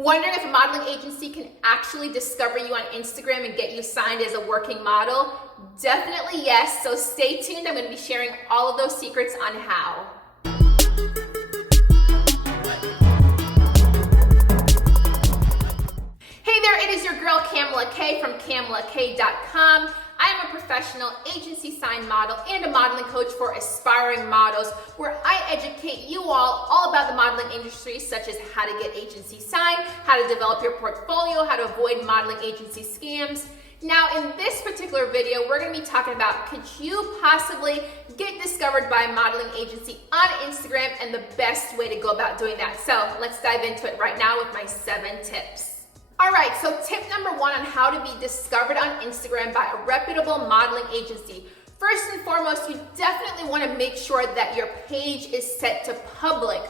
Wondering if a modeling agency can actually discover you on Instagram and get you signed as a working model? Definitely yes, so stay tuned. I'm going to be sharing all of those secrets on how. Hey there, it is your girl Kamla-Kay from Kamla-Kay.com. I am a professional agency signed model and a modeling coach for aspiring models, where I educate you all about the modeling industry, such as how to get agency signed, how to develop your portfolio, how to avoid modeling agency scams. Now, in this particular video, we're going to be talking about, could you possibly get discovered by a modeling agency on Instagram and the best way to go about doing that. So let's dive into it right now with my 7 tips. All right, so tip number 1 on how to be discovered on Instagram by a reputable modeling agency. First and foremost, you definitely want to make sure that your page is set to public.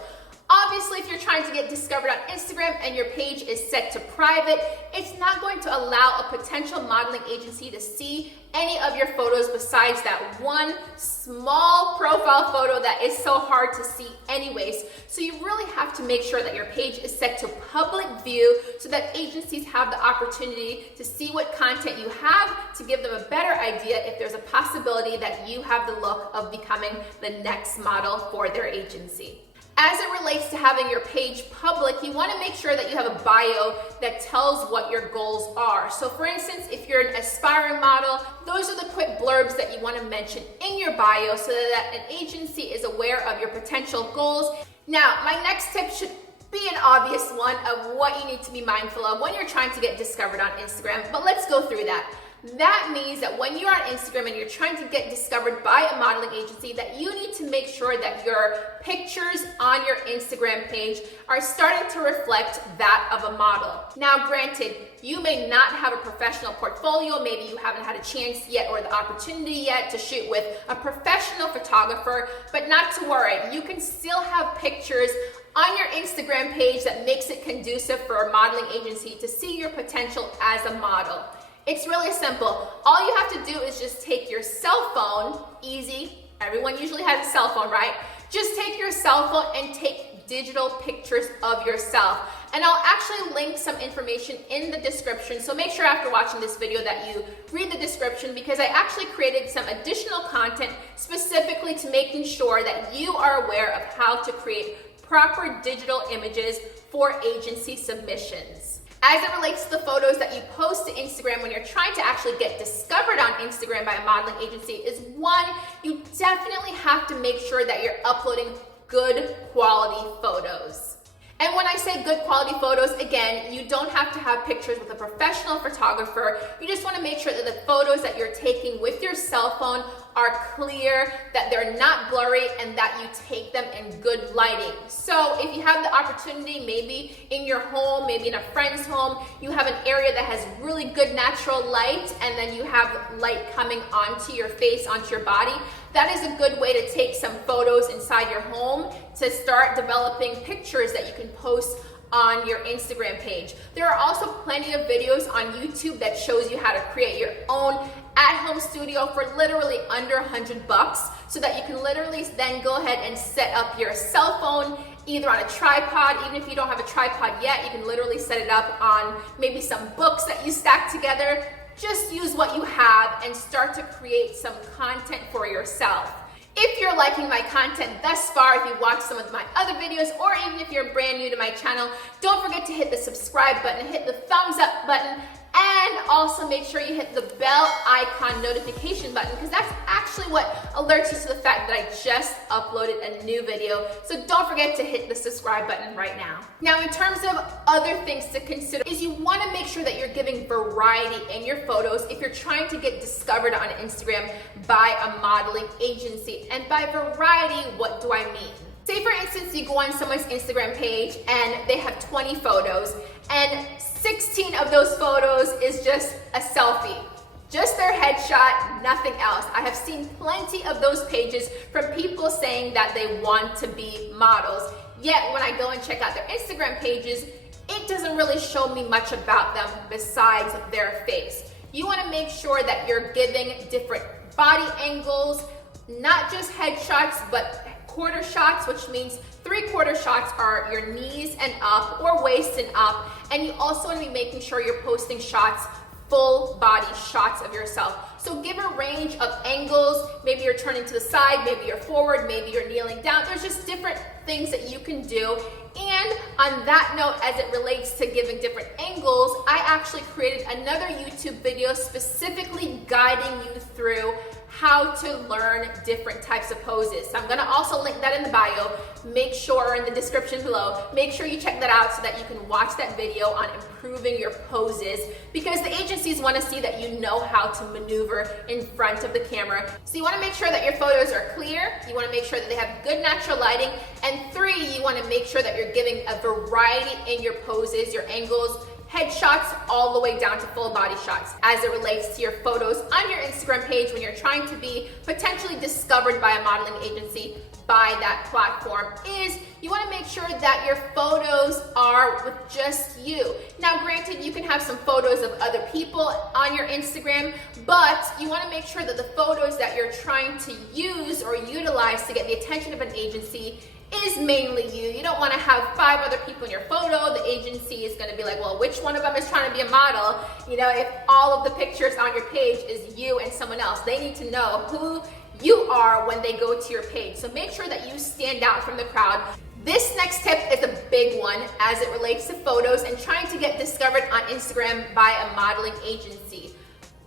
Obviously, if you're trying to get discovered on Instagram and your page is set to private, it's not going to allow a potential modeling agency to see any of your photos besides that one small profile photo that is so hard to see anyways. So you really have to make sure that your page is set to public view so that agencies have the opportunity to see what content you have, to give them a better idea if there's a possibility that you have the look of becoming the next model for their agency. As it relates to having your page public, you want to make sure that you have a bio that tells what your goals are. So for instance, if you're an aspiring model, those are the quick blurbs that you want to mention in your bio so that an agency is aware of your potential goals. Now, my next tip should be an obvious one of what you need to be mindful of when you're trying to get discovered on Instagram, but let's go through that. That means that when you're on Instagram and you're trying to get discovered by a modeling agency, that you need to make sure that your pictures on your Instagram page are starting to reflect that of a model. Now, granted, you may not have a professional portfolio, maybe you haven't had a chance yet or the opportunity yet to shoot with a professional photographer, but not to worry, you can still have pictures on your Instagram page that makes it conducive for a modeling agency to see your potential as a model. It's really simple. All you have to do is just take your cell phone, easy, everyone usually has a cell phone, right? Just take your cell phone and take digital pictures of yourself. And I'll actually link some information in the description, so make sure after watching this video that you read the description, because I actually created some additional content specifically to making sure that you are aware of how to create proper digital images for agency submissions. As it relates to the photos that you post to Instagram when you're trying to actually get discovered on Instagram by a modeling agency is, 1, you definitely have to make sure that you're uploading good quality photos. And when I say good quality photos, again, you don't have to have pictures with a professional photographer. You just want to make sure that the photos that you're taking with your cell phone are clear, that they're not blurry, and that you take them in good lighting. So if you have the opportunity, maybe in your home, maybe in a friend's home, you have an area that has really good natural light, and then you have light coming onto your face, onto your body, that is a good way to take some photos inside your home to start developing pictures that you can post on your Instagram page. There are also plenty of videos on YouTube that shows you how to create your own at-home studio for literally under $100, so that you can literally then go ahead and set up your cell phone either on a tripod. Even if you don't have a tripod yet, you can literally set it up on maybe some books that you stack together. Just use what you have and start to create some content for yourself. If you're liking my content thus far, if you watched some of my other videos, or even if you're brand new to my channel, don't forget to hit the subscribe button, hit the thumbs up button, and also make sure you hit the bell icon notification button, because that's actually what alerts you to the fact that I just uploaded a new video. So don't forget to hit the subscribe button right now. Now, in terms of other things to consider, is you want to make sure that you're giving variety in your photos if you're trying to get discovered on Instagram by a modeling agency. And by variety, what do I mean? Say for instance, you go on someone's Instagram page and they have 20 photos, and 16 of those photos is just a selfie. Just their headshot, nothing else. I have seen plenty of those pages from people saying that they want to be models. Yet when I go and check out their Instagram pages, it doesn't really show me much about them besides their face. You want to make sure that you're giving different body angles, not just headshots, but quarter shots, which means 3/4 shots are your knees and up, or waist and up, And you also want to be making sure you're posting shots, full body shots of yourself. So give a range of angles. Maybe you're turning to the side, maybe you're forward, maybe you're kneeling down. There's just different things that you can do. And on that note, as it relates to giving different angles, I actually created another YouTube video specifically guiding you through how to learn different types of poses. So I'm gonna also link that in the bio. Make sure, in the description below, make sure you check that out so that you can watch that video on improving your poses, because the agencies wanna see that you know how to maneuver in front of the camera. So you wanna make sure that your photos are clear, you wanna make sure that they have good natural lighting, and 3, you wanna make sure that you're giving a variety in your poses, your angles, headshots, all the way down to full body shots as it relates to your photos on your Instagram page when you're trying to be potentially discovered by a modeling agency by that platform. Is you want to make sure that your photos are with just you. Now granted, you can have some photos of other people on your Instagram, but you want to make sure that the photos that you're trying to use or utilize to get the attention of an agency is mainly you. You don't want to have 5 other people in your photo. The agency is going to be like, well, which one of them is trying to be a model? You know, if all of the pictures on your page is you and someone else, they need to know who you are when they go to your page. So make sure that you stand out from the crowd. This next tip is a big one as it relates to photos and trying to get discovered on Instagram by a modeling agency.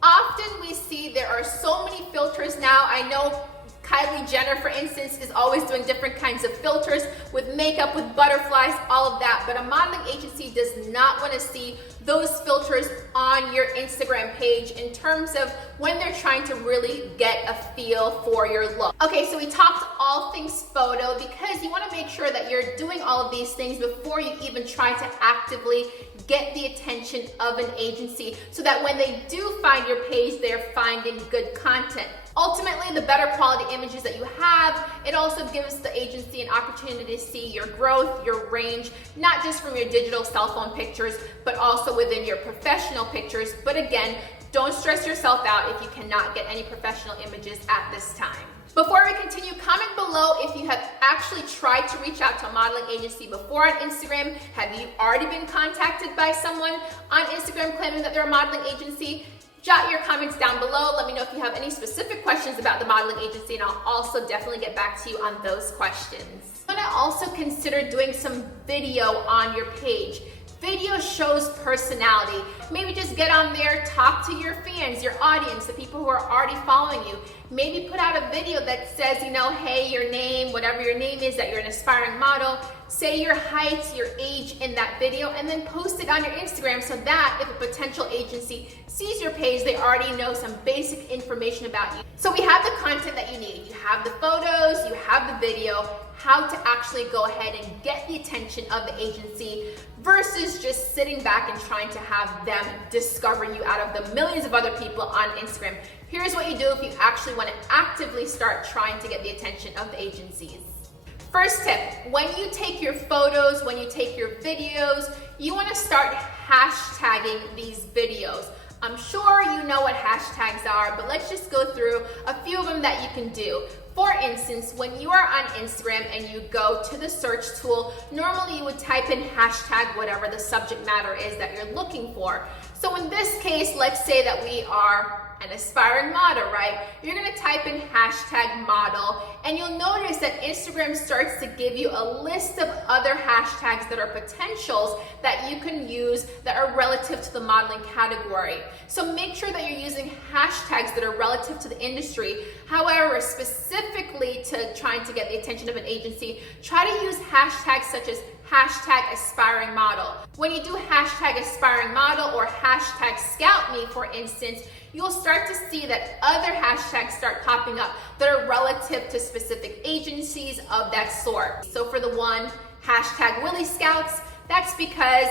Often we see there are so many filters now. I know Kylie Jenner, for instance, is always doing different kinds of filters with makeup, with butterflies, all of that. But a modeling agency does not want to see those filters on your Instagram page in terms of when they're trying to really get a feel for your look. Okay, so we talked all things photo because you want to make sure that you're doing all of these things before you even try to actively get the attention of an agency, so that when they do find your page, they're finding good content. Ultimately, the better quality images that you have, it also gives the agency an opportunity to see your growth, your range, not just from your digital cell phone pictures, but also within your professional pictures. But again, don't stress yourself out if you cannot get any professional images at this time. Before we continue, comment below if you have actually tried to reach out to a modeling agency before on Instagram. Have you already been contacted by someone on Instagram claiming that they're a modeling agency? Jot your comments down below. Let me know if you have any specific questions about the modeling agency, and I'll also definitely get back to you on those questions. I'm gonna also consider doing some video on your page. Video shows personality. Maybe just get on there, talk to your fans, your audience, the people who are already following you. Maybe put out a video that says, you know, hey, your name, whatever your name is, that you're an aspiring model. Say your height, your age in that video, and then post it on your Instagram so that if a potential agency sees your page, they already know some basic information about you. So we have the content that you need. You have the photos, you have the video, how to actually go ahead and get the attention of the agency versus just sitting back and trying to have them discover you out of the millions of other people on Instagram. Here's what you do if you actually want to actively start trying to get the attention of the agencies. First tip, when you take your photos, when you take your videos, you want to start hashtagging these videos. I'm sure you know what hashtags are, but let's just go through a few of them that you can do. For instance, when you are on Instagram and you go to the search tool, normally you would type in hashtag whatever the subject matter is that you're looking for. So in this case, let's say that we are an aspiring model, right? You're gonna type in hashtag model, and you'll notice that Instagram starts to give you a list of other hashtags that are potentials that you can use that are relative to the modeling category. So make sure that you're using hashtags that are relative to the industry. However, specifically to trying to get the attention of an agency, try to use hashtags such as hashtag aspiring model. When you do hashtag aspiring model or hashtag scout me, for instance, you'll start to see that other hashtags start popping up that are relative to specific agencies of that sort. So for the one, hashtag Willie Scouts, that's because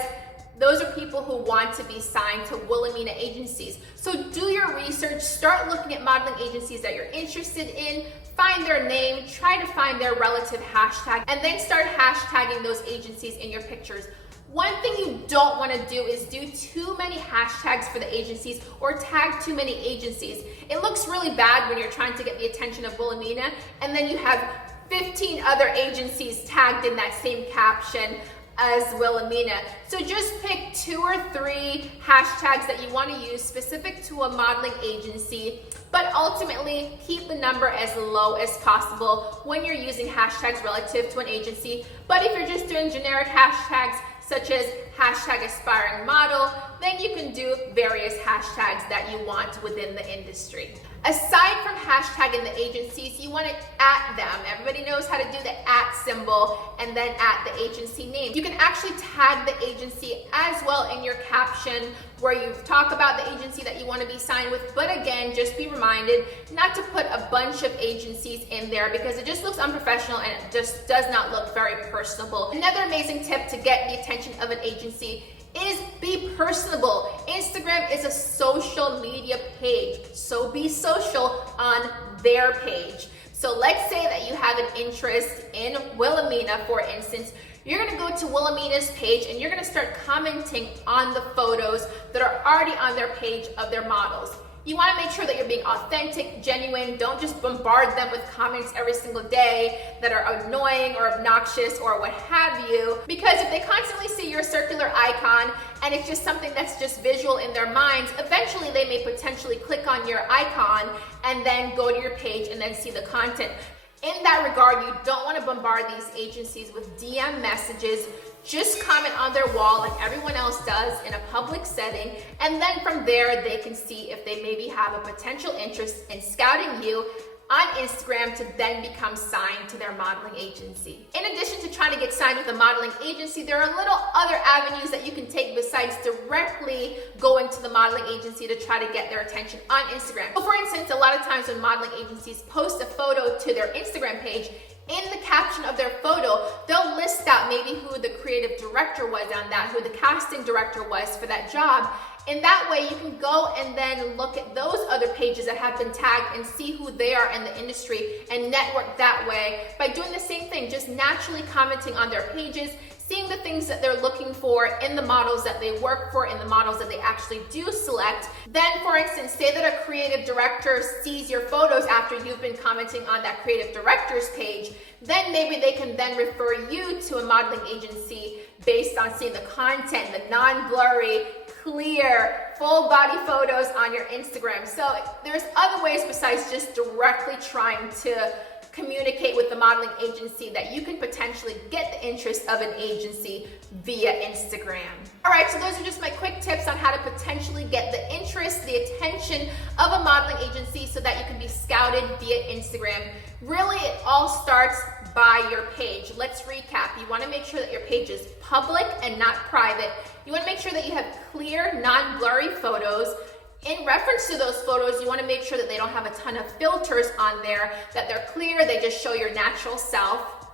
those are people who want to be signed to Wilhelmina agencies. So do your research, start looking at modeling agencies that you're interested in, find their name, try to find their relative hashtag, and then start hashtagging those agencies in your pictures. One thing you don't want to do is do too many hashtags for the agencies or tag too many agencies. It looks really bad when you're trying to get the attention of Wilhelmina and then you have 15 other agencies tagged in that same caption as Wilhelmina. So just pick 2 or 3 hashtags that you want to use specific to a modeling agency, but ultimately keep the number as low as possible when you're using hashtags relative to an agency. But if you're just doing generic hashtags such as hashtag aspiring model, then you can do various hashtags that you want within the industry. Aside from hashtagging the agencies, you want to @ them. Everybody knows how to do the @ symbol and then @ the agency name. You can actually tag the agency as well in your caption where you talk about the agency that you want to be signed with. But again, just be reminded not to put a bunch of agencies in there because it just looks unprofessional and it just does not look very personable. Another amazing tip to get the attention of an agency is be personable. Instagram is a social media page, so be social on their page. So let's say that you have an interest in Wilhelmina, for instance. You're gonna go to Wilhelmina's page and you're gonna start commenting on the photos that are already on their page of their models. You wanna make sure that you're being authentic, genuine. Don't just bombard them with comments every single day that are annoying or obnoxious or what have you. Because if they constantly see your circular icon and it's just something that's just visual in their minds, eventually they may potentially click on your icon and then go to your page and then see the content. In that regard, you don't want to bombard these agencies with DM messages. Just comment on their wall like everyone else does in a public setting, and then from there they can see if they maybe have a potential interest in scouting you on Instagram to then become signed to their modeling agency. In addition to trying to get signed with a modeling agency, there are little other avenues that you can take besides directly going to the modeling agency to try to get their attention on Instagram. So for instance, a lot of times when modeling agencies post a photo to their Instagram page, in the caption of their photo, they'll list out maybe who the creative director was on that, who the casting director was for that job. In that way, you can go and then look at those other pages that have been tagged and see who they are in the industry and network that way by doing the same thing, just naturally commenting on their pages, seeing the things that they're looking for in the models that they work for, in the models that they actually do select. Then, for instance, say that a creative director sees your photos after you've been commenting on that creative director's page, then maybe they can then refer you to a modeling agency based on seeing the content, the non-blurry, clear, full body photos on your Instagram. So there's other ways besides just directly trying to communicate with the modeling agency that you can potentially get the interest of an agency via Instagram. All right, so those are just my quick tips on how to potentially get the interest, the attention of a modeling agency so that you can be scouted via Instagram. Really, it all starts by your page. Let's recap. You want to make sure that your page is public and not private. You want to make sure that you have clear, non-blurry photos. In reference to those photos, you want to make sure that they don't have a ton of filters on there, that they're clear, they just show your natural self.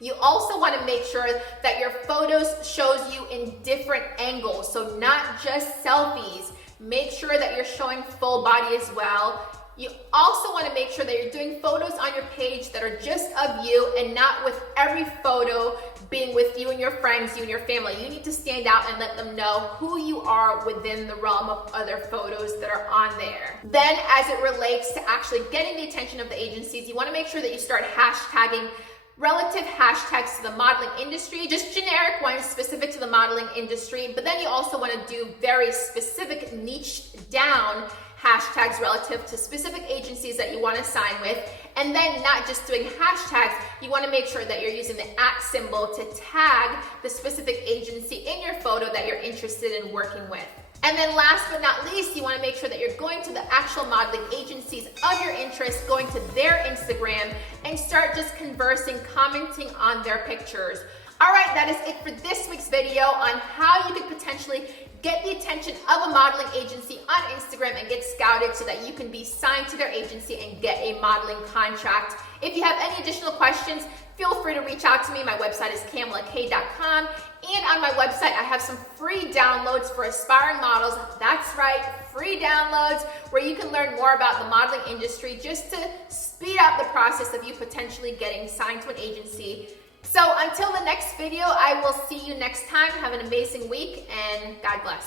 You also want to make sure that your photos shows you in different angles, so not just selfies. Make sure that you're showing full body as well. You also want to make sure that you're doing photos on your page that are just of you and not with every photo being with you and your friends, you and your family. You need to stand out and let them know who you are within the realm of other photos that are on there. Then as it relates to actually getting the attention of the agencies, you want to make sure that you start hashtagging relative hashtags to the modeling industry, just generic ones specific to the modeling industry, but then you also want to do very specific niche down hashtags relative to specific agencies that you want to sign with. And then not just doing hashtags, you want to make sure that you're using the @ symbol to tag the specific agency in your photo that you're interested in working with. And then last but not least, you want to make sure that you're going to the actual modeling agencies of your interest, going to their Instagram, and start just conversing, commenting on their pictures. All right, that is it for this week's video on how you could potentially get the attention of a modeling agency on Instagram and get scouted so that you can be signed to their agency and get a modeling contract. If you have any additional questions, feel free to reach out to me. My website is Kamla-Kay.com. And on my website, I have some free downloads for aspiring models. That's right, free downloads where you can learn more about the modeling industry just to speed up the process of you potentially getting signed to an agency. So until the next video, I will see you next time. Have an amazing week and God bless.